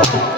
Thank you.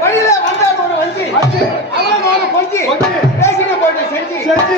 வழியில வந்தாங்க ஒரு வஞ்சி. அவளும் நானும் கொஞ்சி பேசின போட்டு செஞ்சு. செஞ்சு.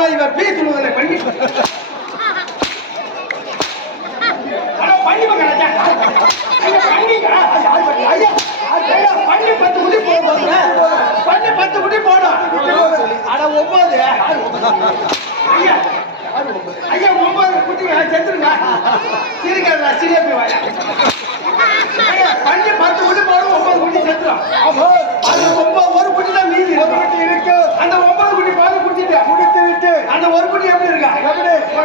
ஆனா இவன் பீ துணுவதில்லை பண்ணி பண்ணி பத்து குட்டி போடுவாங்க பண்ணி பத்து குட்டி போடும் அட ஒன்பது. ஐயா ஐயா ஒன்பது குட்டிங்க செத்துருங்க. சிரிக்காதா சிரியா போய் பண்ணி பத்து குட்டி போடும் ஒன்பது குட்டி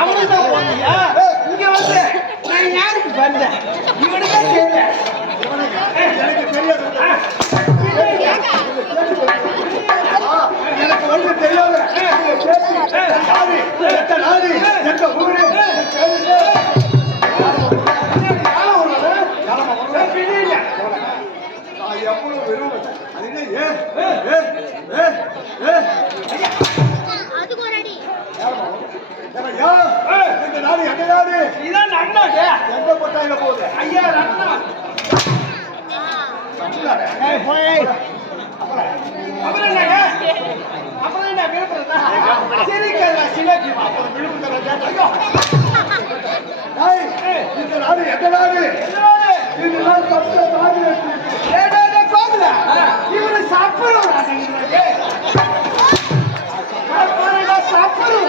அவனுக்கு தான் போனியா இங்க வந்து நான் யாருக்கு வந்தேன்? இவனுக்கு தெரியும். எனக்கு தெரியாது. எனக்கு ஒன்று தெரியாது. எங்க ஊரு? எவ்வளவு வெறும். அது என்ன ஏ ஏ ஏ ஏ கிடையாது ஐயா அண்ணன் அப்புறம். என்னங்க அப்புறம் என்ன சாப்பிடுவோம்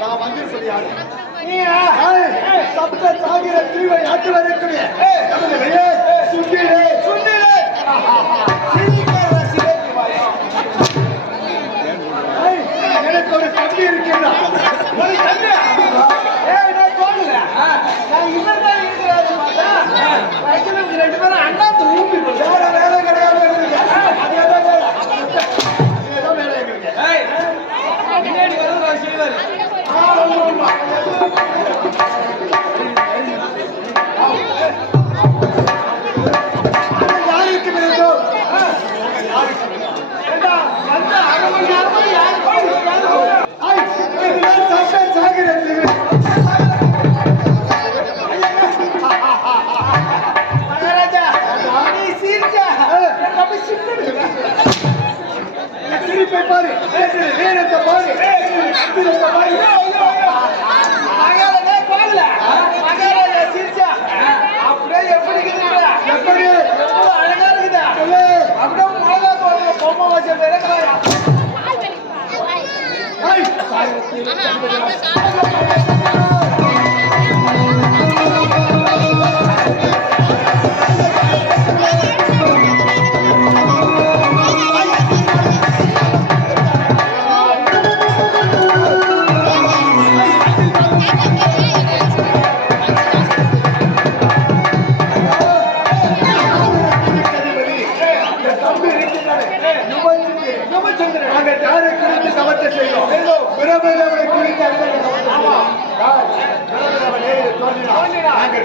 நான் வந்து சொல்லியாரு நீ சப்த சாகிற தீவை ஆட்டு வரக்கூடிய துடிப்பை பாரு. வீரத்தை பாரு. அற்புதத்தை பாரு. அப்படியே எப்படி எப்படி? அழகா இருக்குதா? அப்படியே மிளகா தோட்டத்துல பொம்மை வச்ச பிறகு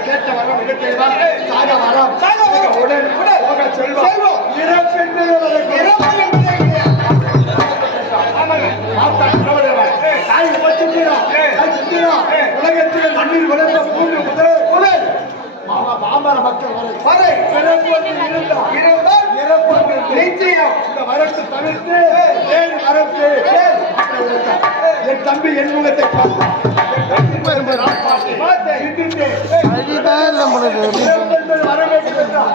கேட்ட வரம் மிக சாக வரம் உடன் உடன். செல்வம் உலகத்தில் மண்ணில் வளர்ந்த மூன்று முதல் முதல் மாமா பாமர மக்கள் வரை நிச்சயம். இந்த வரத்து தவிர்த்து வேறு வரத்து என் தம்பி என் முகத்தை பார்த்து என் தம்பி என்பது நான் பார்த்தேன். சிந்தித்தேன். என்பது வர வேண்டும்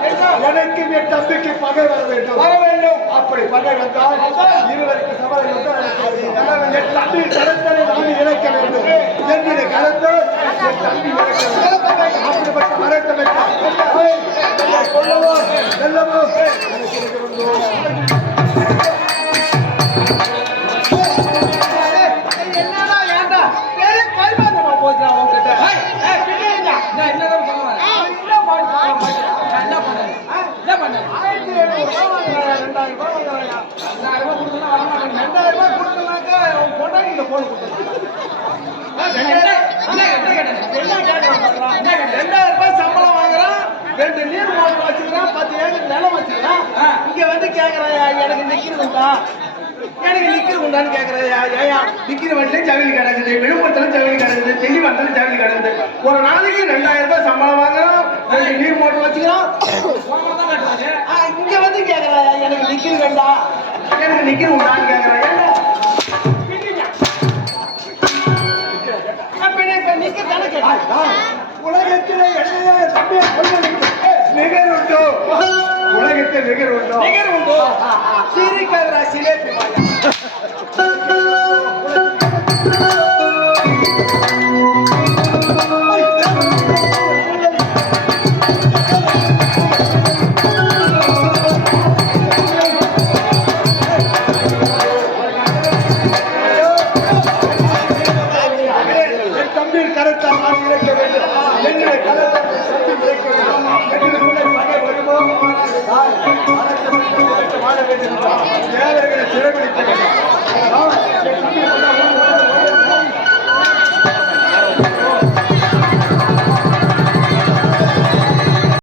எனக்கும் என் தம்பிக்கு பகை வர வேண்டும். வர வேண்டும். அப்படி பகை வந்தால் இருவருக்கு சபை வந்தால் என் தம்பி கருத்தனை நான் இழக்க வேண்டும். என்னுடைய கருத்து என் தம்பி இழக்க வேண்டும். அப்படிப்பட்ட மரத்தை கொள்ளவோ செல்லவோ. எனக்கு எனக்கு நிக்கிறதுண்டா? எனக்கு நிக்கிற உண்டான்னு கேக்குறேன் ஏயா நிக்கிற வண்டியில ஜவுளி கிடக்குது. விழுப்புரத்துல ஜவுளி கிடக்குது. திண்டிவனத்துல ஜவுளி கிடக்குது. ஒரு நாளைக்கு ரெண்டாயிரம் ரூபாய் சம்பளம் வாங்குறான் ரெண்டு நீர் மோட்டர் வச்சுக்கிறோம். இங்க வந்து கேக்குறான் எனக்கு நிக்கிற வேண்டா எனக்கு நிக்கிற உண்டான்னு கேக்குறேன். உலகத்திலே என்னையா தம்பியை நிகர் உண்டோ உலகத்தில் நிகர் உண்டோ நிகர் உண்டோ சிரிக்காதரா சிலேபி வாயா